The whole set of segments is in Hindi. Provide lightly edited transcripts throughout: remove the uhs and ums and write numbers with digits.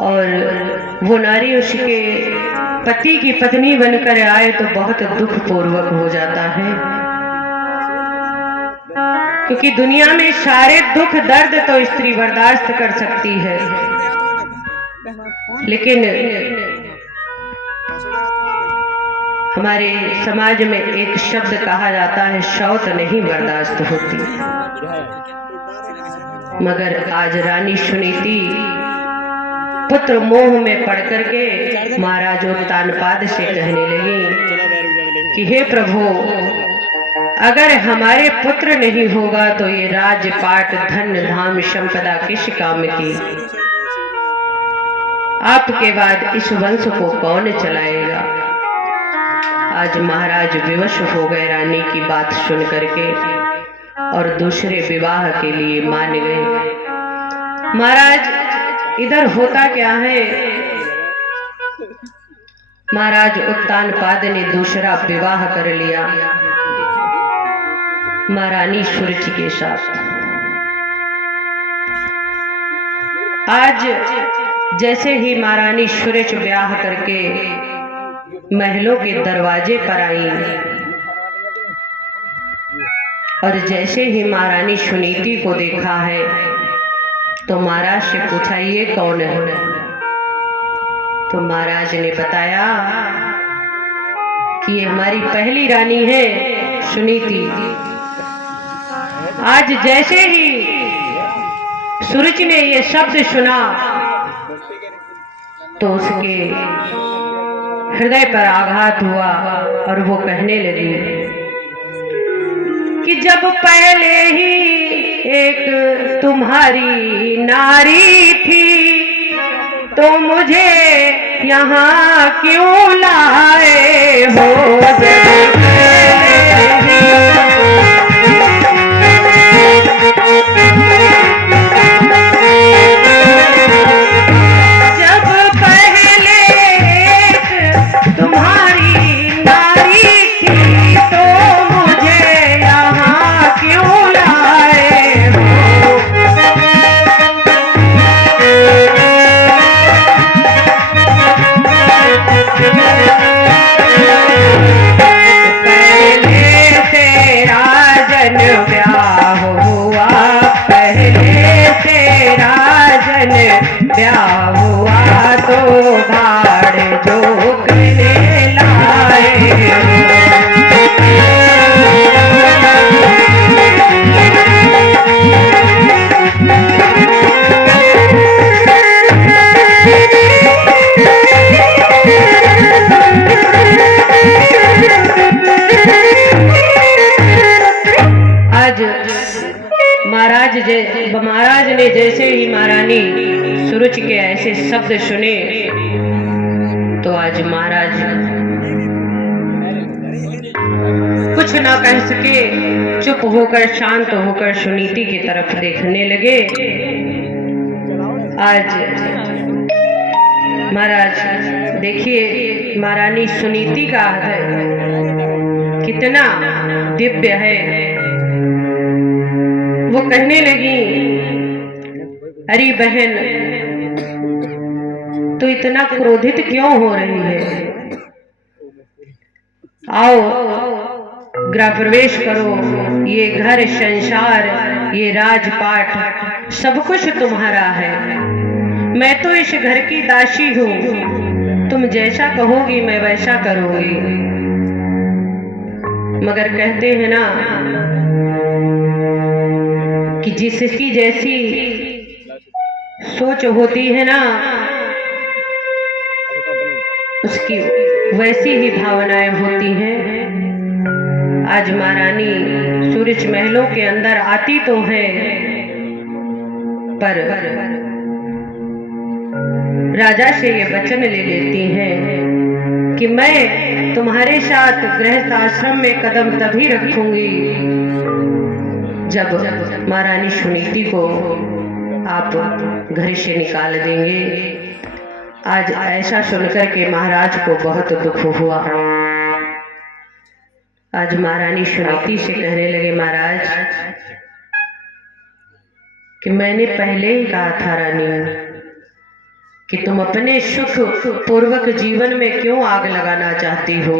और वो नारी उसके पति की पत्नी बनकर आए तो बहुत दुख पूर्वक हो जाता है, क्योंकि दुनिया में सारे दुख दर्द तो स्त्री बर्दाश्त कर सकती है, लेकिन हमारे समाज में एक शब्द कहा जाता है, शौत नहीं बर्दाश्त होती। मगर आज रानी सुनीति पुत्र मोह में पड़ करके महाराज उत्तानपाद से कहने लगी कि हे प्रभु, अगर हमारे पुत्र नहीं होगा तो ये राजपाट धन धाम संपदा किस काम की? आपके बाद इस वंश को कौन चलाएगा? आज महाराज विवश हो गए रानी की बात सुन करके और दूसरे विवाह के लिए मान गए। महाराज इधर होता क्या है, महाराज उत्तानपाद ने दूसरा विवाह कर लिया महारानी सुरुचि के साथ। आज जैसे ही महारानी सुरुचि ब्याह करके महलों के दरवाजे पर आई और जैसे ही महारानी सुनीति को देखा है तो महाराज से पूछा ये कौन है? तो महाराज ने बताया कि ये हमारी पहली रानी है सुनीति। आज जैसे ही सुरुचि ने ये शब्द सुना तो उसके हृदय पर आघात हुआ और वो कहने लगी कि जब पहले ही एक तुम्हारी नारी थी तो मुझे यहाँ क्यों लाए हो? ब्याह हुआ तो भाड़ जो करने लाए। आज महाराज ने जैसे ही महारानी सुरुचि के ऐसे शब्द सुने तो आज महाराज कुछ ना कह सके, चुप होकर शांत होकर सुनीति की तरफ देखने लगे। आज महाराज देखिए महारानी सुनीति का कितना दिव्य है। वो कहने लगी, अरे बहन तो इतना क्रोधित क्यों हो रही है? आओ गृह प्रवेश करो, ये घर संसार ये राजपाट सब कुछ तुम्हारा है। मैं तो इस घर की दासी हूँ, तुम जैसा कहोगी मैं वैसा करूंगी। मगर कहते हैं ना कि जिसकी जैसी सोच होती है ना उसकी वैसी ही भावनाएं होती हैं। आज महारानी सूरज महलों के अंदर आती तो है पर राजा से ये वचन ले लेती हैं कि मैं तुम्हारे साथ गृहस्थ आश्रम में कदम तभी रखूंगी जब महारानी सुनीति को आप घर से निकाल देंगे। आज ऐसा सुनकर के महाराज को बहुत दुख हुआ। आज महारानी सुनीति से कहने लगे, महाराज कि मैंने पहले ही कहा था रानी कि तुम अपने सुख पूर्वक जीवन में क्यों आग लगाना चाहती हो।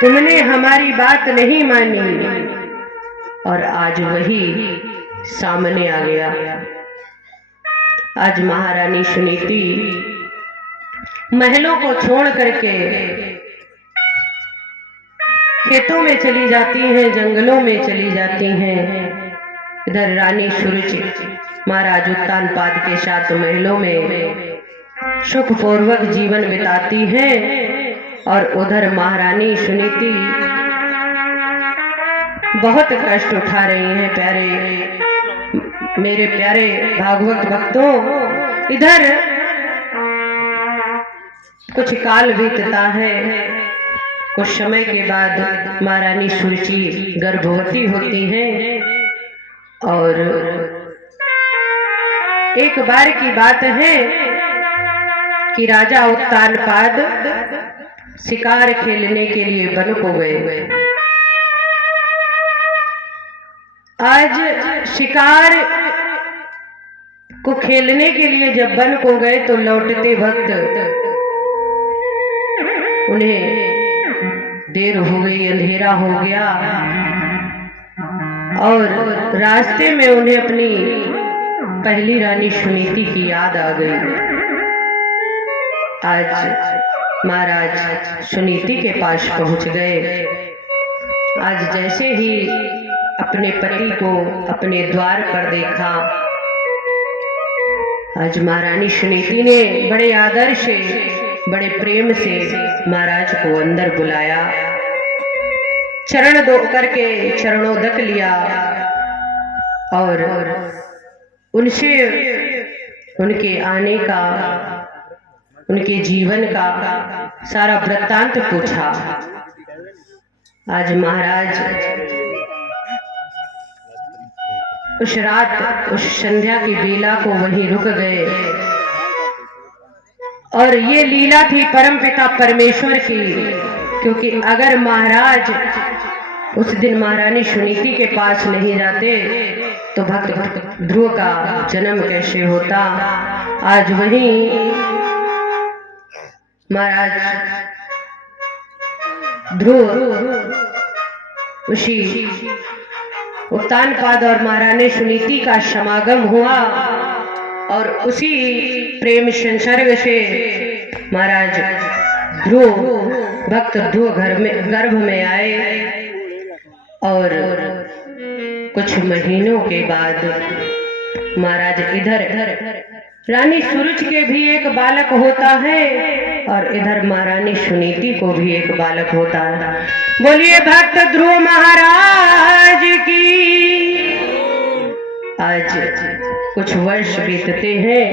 तुमने हमारी बात नहीं मानी और आज वही सामने आ गया। आज महारानी सुनीति महलों को छोड़ करके खेतों में चली जाती हैं, जंगलों में चली जाती हैं। इधर रानी सुरुचि महाराज उत्तानपाद के साथ महलों में सुखपूर्वक जीवन बिताती हैं और उधर महारानी सुनीति बहुत कष्ट उठा रही हैं। मेरे प्यारे भागवत भक्तों, इधर कुछ काल बीतता है। कुछ समय के बाद महारानी सुरुचि गर्भवती होती हैं और एक बार की बात है कि राजा उत्तानपाद शिकार खेलने के लिए वन को गए। आज शिकार को खेलने के लिए जब वन को गए तो लौटते वक्त उन्हें देर हो गई, अंधेरा हो गया और रास्ते में उन्हें अपनी पहली रानी सुनीति की याद आ गई। आज महाराज सुनीति के पास पहुंच गए। आज जैसे ही अपने पति को अपने द्वार पर देखा, आज महारानी सुनीति ने बड़े आदर से, बड़े प्रेम से महाराज को अंदर बुलाया, चरण धो करके चरणोदक लिया और उनसे उनके आने का, उनके जीवन का सारा वृत्तांत पूछा। आज महाराज उस रात, उस संध्या की बेला को वहीं रुक गए और ये लीला थी परमपिता परमेश्वर की, क्योंकि अगर महाराज उस दिन महारानी सुनीति के पास नहीं जाते तो भक्त ध्रुव का जन्म कैसे होता। आज वही महाराज ध्रुव उसी उत्तानपाद और महारानी सुनीति का समागम हुआ और उसी प्रेम संसर्ग से महाराज ध्रुव, भक्त ध्रुव गर्भ में आए और कुछ महीनों के बाद महाराज इधर रानी सुरुच के भी एक बालक होता है और इधर महारानी सुनीति को भी एक बालक होता है। बोलिए भक्त ध्रुव महाराज की। आज कुछ वर्ष बीतते हैं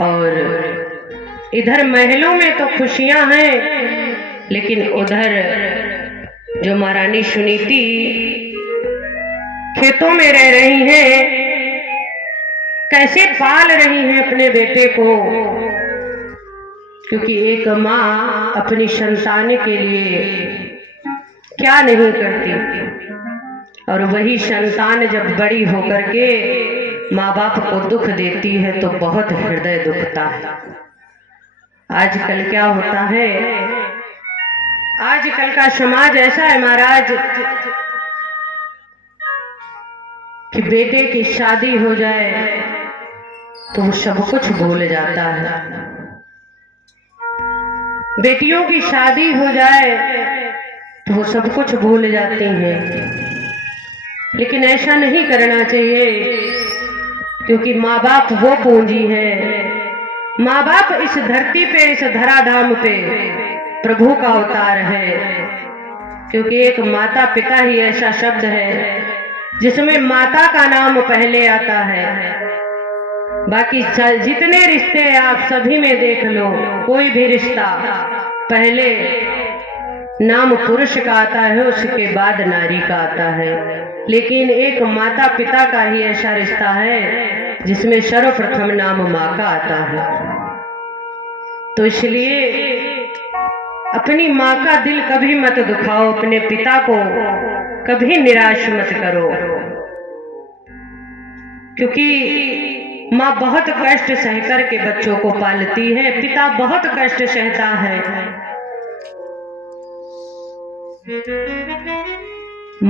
और इधर महलों में तो खुशियां हैं, लेकिन उधर जो महारानी सुनीति खेतों में रह रही हैं, कैसे पाल रही हैं अपने बेटे को, क्योंकि एक माँ अपनी संतान के लिए क्या नहीं करती। और वही संतान जब बड़ी होकर के माँ बाप को दुख देती है तो बहुत हृदय दुखता है। आजकल क्या होता है, आजकल का समाज ऐसा है महाराज कि बेटे की शादी हो जाए तो वो सब कुछ भूल जाता है। बेटियों की शादी हो जाए तो वो सब कुछ भूल जाती हैं, लेकिन ऐसा नहीं करना चाहिए, क्योंकि माँ बाप वो पूंजी है। माँ बाप इस धरती पे, इस धराधाम पे प्रभु का अवतार है, क्योंकि एक माता पिता ही ऐसा शब्द है जिसमें माता का नाम पहले आता है। बाकी जितने रिश्ते आप सभी में देख लो, कोई भी रिश्ता पहले नाम पुरुष का आता है, उसके बाद नारी का आता है, लेकिन एक माता पिता का ही ऐसा रिश्ता है जिसमें सर्वप्रथम नाम माँ का आता है। तो इसलिए अपनी माँ का दिल कभी मत दुखाओ, अपने पिता को कभी निराश मत करो, क्योंकि माँ बहुत कष्ट सहकर के बच्चों को पालती है, पिता बहुत कष्ट सहता है।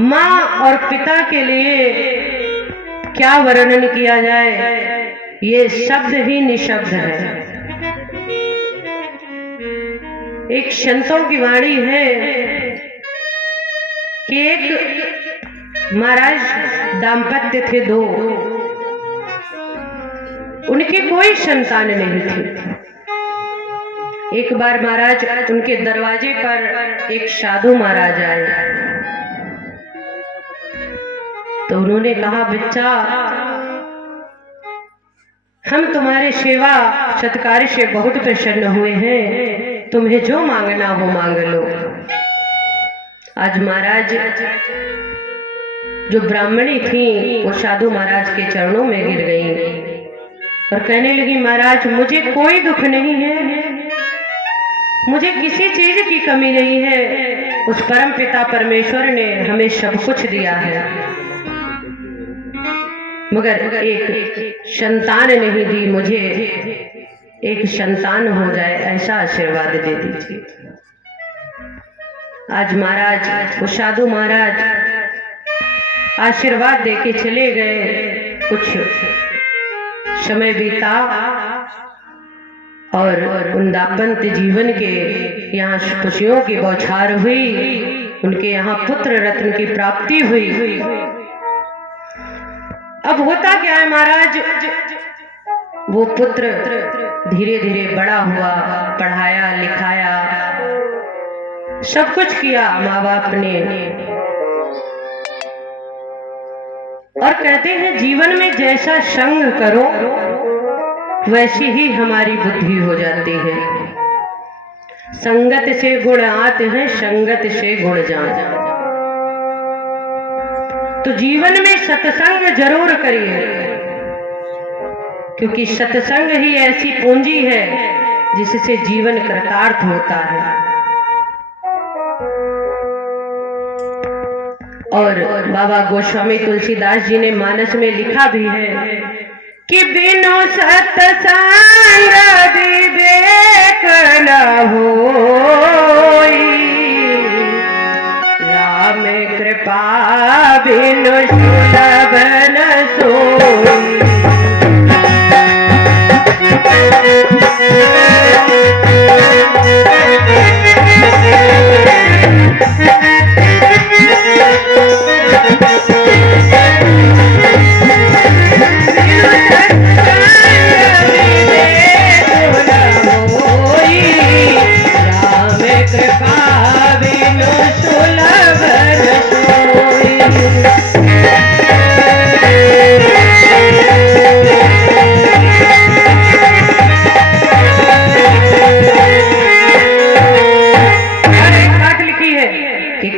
माँ और पिता के लिए क्या वर्णन किया जाए, ये शब्द ही निशब्द है। एक संतों की वाणी है कि एक महाराज दाम्पत्य थे दो, उनकी कोई संतान नहीं थी। एक बार महाराज उनके दरवाजे पर एक साधु महाराज आए, तो उन्होंने कहा, बच्चा हम तुम्हारे सेवा सत्कार से बहुत प्रसन्न हुए हैं, तुम्हें जो मांगना हो मांग लो। आज महाराज जो ब्राह्मणी थी वो साधु महाराज के चरणों में गिर गई और कहने लगी, महाराज मुझे कोई दुख नहीं है, मुझे किसी चीज की कमी नहीं है, उस परम पिता परमेश्वर ने हमें सब कुछ दिया है, मगर एक संतान नहीं दी, मुझे एक संतान हो जाए ऐसा आशीर्वाद दे दीजिए। आज महाराज वो साधु महाराज आशीर्वाद देके चले गए। कुछ समय बीता और उन दाम्पत्य जीवन के यहाँ खुशियों की बौछार हुई, उनके यहाँ पुत्र रत्न की प्राप्ति हुई। अब होता क्या है महाराज, वो पुत्र धीरे धीरे बड़ा हुआ, पढ़ाया लिखाया, सब कुछ किया माँ बाप ने, और कहते हैं जीवन में जैसा संग करो वैसी ही हमारी बुद्धि हो जाती है। संगत से गुण आते हैं, संगत से गुण जाते। तो जीवन में सत्संग जरूर करिए, क्योंकि सत्संग ही ऐसी पूंजी है जिससे जीवन कृतार्थ होता है। और बाबा गोस्वामी तुलसीदास जी ने मानस में लिखा भी है कि बिनु सत्संग विवेक न होई, राम कृपा बिनु सुलभ न सोई।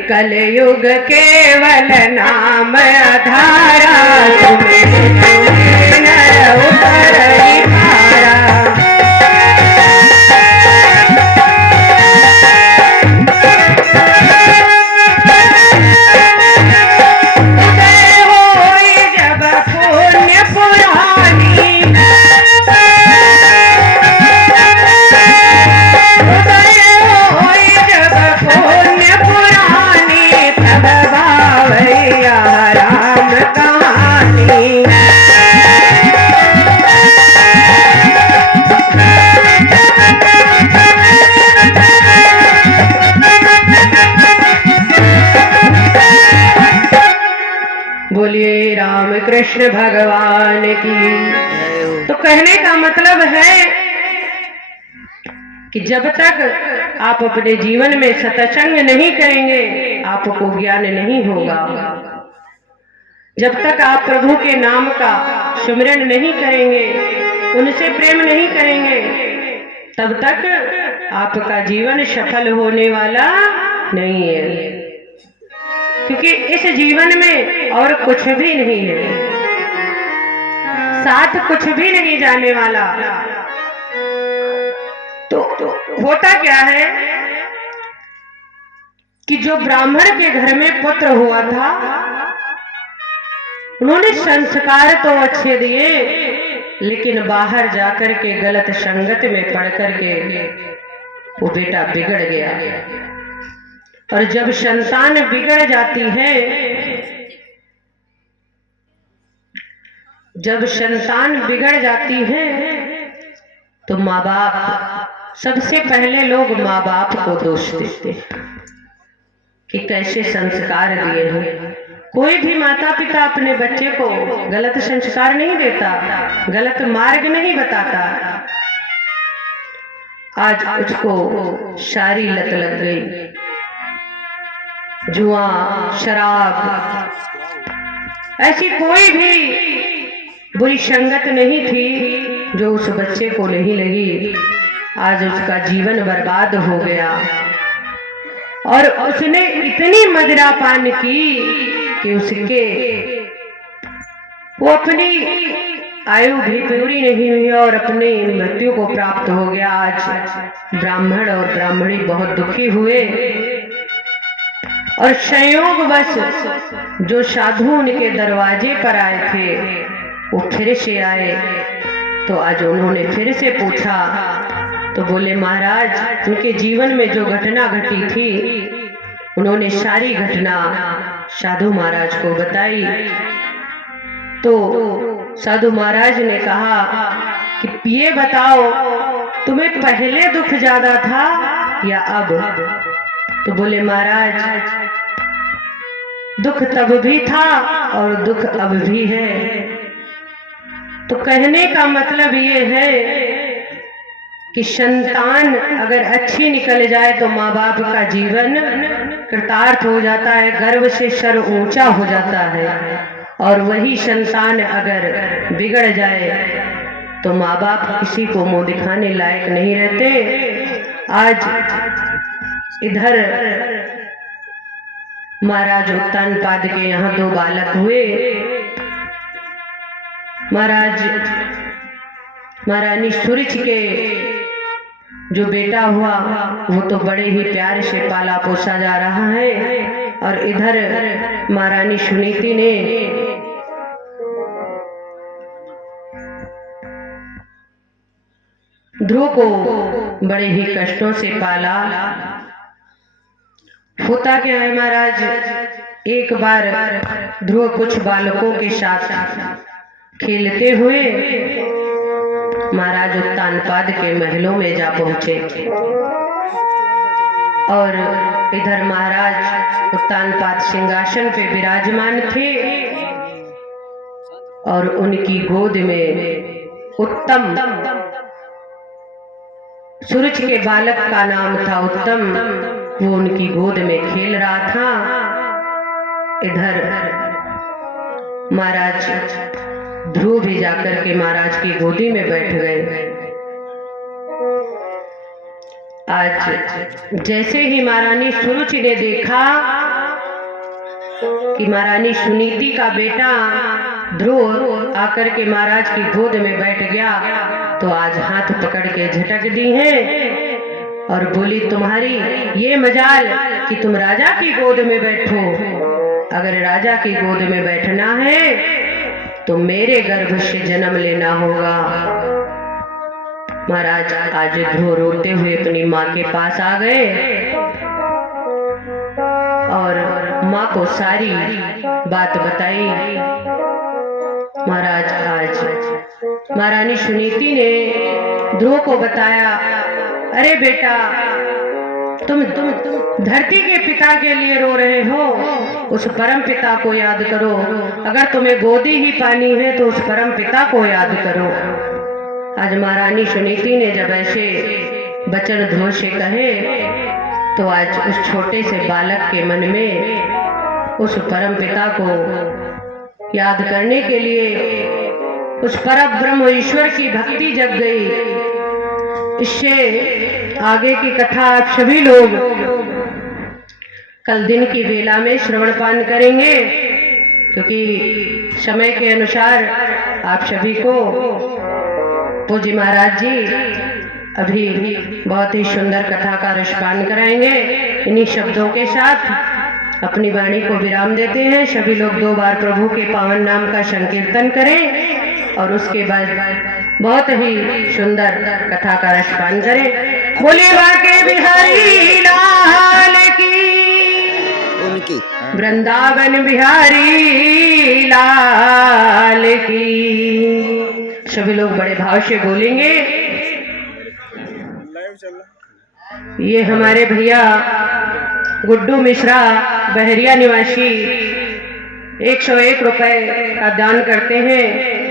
कलयुग केवल नाम आधारा, तुम्हें नर उतर भारा। उदय होई जब पुण्य पुरानी, उदय होई जब पुण्य पुरानी, तब भावैया राम कहानी। बोलिए राम कृष्ण भगवान की। तो कहने का मतलब है कि जब तक आप अपने जीवन में सत्संग नहीं करेंगे आपको ज्ञान नहीं होगा। जब तक आप प्रभु के नाम का सुमिरन नहीं करेंगे, उनसे प्रेम नहीं करेंगे, तब तक आपका जीवन सफल होने वाला नहीं है। क्योंकि इस जीवन में और कुछ भी नहीं है, साथ कुछ भी नहीं जाने वाला। तो होता क्या है कि जो ब्राह्मण के घर में पुत्र हुआ था, उन्होंने संस्कार तो अच्छे दिए, लेकिन बाहर जाकर के गलत संगत में पड़ करके वो बेटा बिगड़ गया। और जब संतान बिगड़ जाती है, जब संतान बिगड़ जाती है तो माँ बाप, सबसे पहले लोग माँ बाप को दोष देते हैं कि कैसे संस्कार दिए हैं। कोई भी माता पिता अपने बच्चे को गलत संस्कार नहीं देता, गलत मार्ग नहीं बताता। आज उसको सारी लत लग गई, जुआ, शराब, ऐसी कोई भी बुरी संगत नहीं थी जो उस बच्चे को नहीं लगी। आज उसका जीवन बर्बाद हो गया। और उसने इतनी मदिरा पान की कि उसके वो अपनी आयु भी पूरी नहीं हुई और अपनी मृत्यु को प्राप्त हो गया। आज ब्राह्मण और ब्राह्मणी बहुत दुखी हुए और संयोगवश जो साधु उनके दरवाजे पर आए थे वो फिर से आए। तो आज उन्होंने फिर से पूछा तो बोले महाराज, उनके जीवन में जो घटना घटी थी उन्होंने सारी घटना साधु महाराज को बताई। तो साधु महाराज ने कहा कि ये बताओ, तुम्हें पहले दुख ज्यादा था या अब? तो बोले महाराज, दुख तब भी था और दुख अब भी है। तो कहने का मतलब ये है कि संतान अगर अच्छी निकल जाए तो माँ बाप का जीवन कृतार्थ हो जाता है, गर्व से सर ऊंचा हो जाता है। और वही संतान अगर बिगड़ जाए तो माँ बाप किसी को मुंह दिखाने लायक नहीं रहते। आज इधर महाराज उत्तानपाद के यहाँ 2 बालक हुए। महारानी सुरुचि के जो बेटा हुआ वो तो बड़े ही प्यार से पाला पोसा जा रहा है। और इधर महारानी सुनीति ने ध्रुव को बड़े ही कष्टों से पाला। होता क्या है महाराज, एक बार ध्रुव कुछ बालकों के साथ खेलते हुए महाराज उत्तानपाद के महलों में जा पहुंचे। और इधर महाराज उत्तानपाद सिंहासन पे विराजमान थे और उनकी गोद में उत्तम, सुरुचि के बालक का नाम था उत्तम, वो उनकी गोद में खेल रहा था। इधर महाराज ध्रुव भी जाकर के महाराज की गोदी में बैठ गए। आज जैसे ही महारानी सुरुचि ने देखा कि महारानी सुनीति का बेटा ध्रुव आकर के महाराज की गोद में बैठ गया, तो आज हाथ पकड़ के झटक दी है और बोली, तुम्हारी ये मजाल कि तुम राजा की गोद में बैठो। अगर राजा की गोद में बैठना है तो मेरे गर्भ से जन्म लेना होगा। महाराज आज ध्रुव रोते हुए अपनी माँ के पास आ गए और माँ को सारी बात बताई। महाराज आज महारानी सुनीति ने ध्रुव को बताया, अरे बेटा, तुम धरती के पिता के लिए रो रहे हो, उस परम पिता को याद करो। अगर तुम्हें गोदी ही पानी है तो उस परम पिता को याद करो। आज महारानी सुनीति ने जब ऐसे वचन ध्रुव से कहे तो आज उस छोटे से बालक के मन में उस परम पिता को याद करने के लिए उस परम ब्रह्म ईश्वर की भक्ति जग गई। इससे आगे की कथा आप सभी लोग कल दिन की बेला में श्रवण पान करेंगे, क्योंकि समय के अनुसार आप सभी को पूज्य महाराज जी अभी बहुत ही सुंदर कथा का रसपान कराएंगे। इन्हीं शब्दों के साथ अपनी वाणी को विराम देते हैं। सभी लोग 2 बार प्रभु के पावन नाम का संकीर्तन करें। और उसके बाद बहुत ही सुंदर कथा का रसपान करें। बोले बाके बिहारी लाल की, उनकी वृंदावन बिहारी लाल की। सभी लोग बड़े भाव से बोलेंगे। ये हमारे भैया गुड्डू मिश्रा बहरिया निवासी 101 रुपए का दान करते हैं।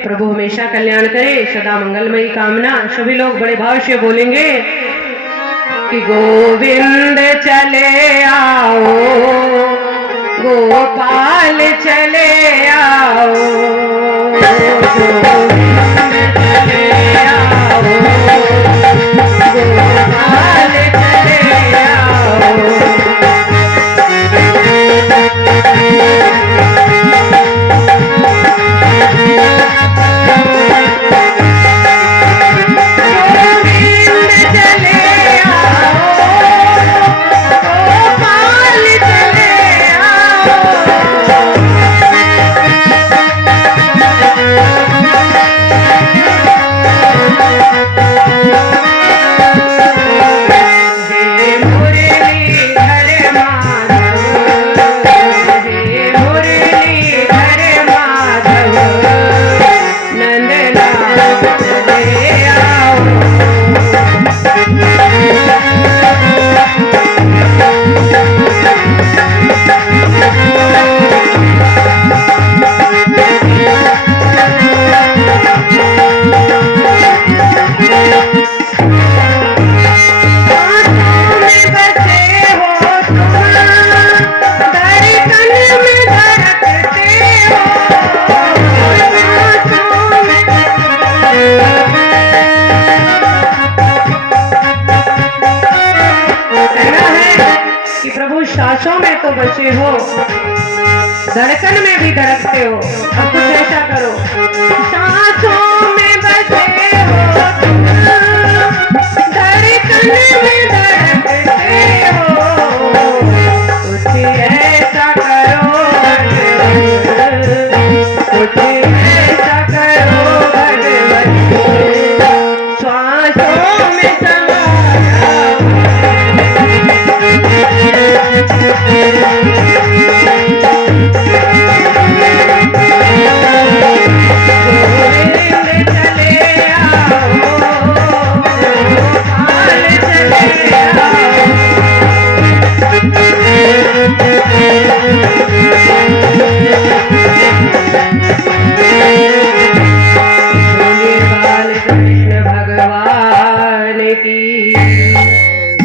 प्रभु हमेशा कल्याण करे, सदा मंगलमयी कामना। सभी लोग बड़े भाव से बोलेंगे कि गोविंद चले आओ, गोपाल चले आओ, गोविंद चले आओ, गोपाल चले आओ। सांसों में तो बचे हो, धड़कन में भी धड़कते हो। अब कुछ ऐसा करो, सांसों में बचे हो, धड़कन में धड़कते हो। कुछ ऐसा करो, कुछ ऐसा करो भगवती, सांसों में समा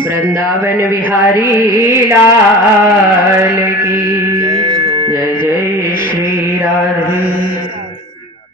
वृंदावन बिहारी लाल की। जय जय श्री राधे।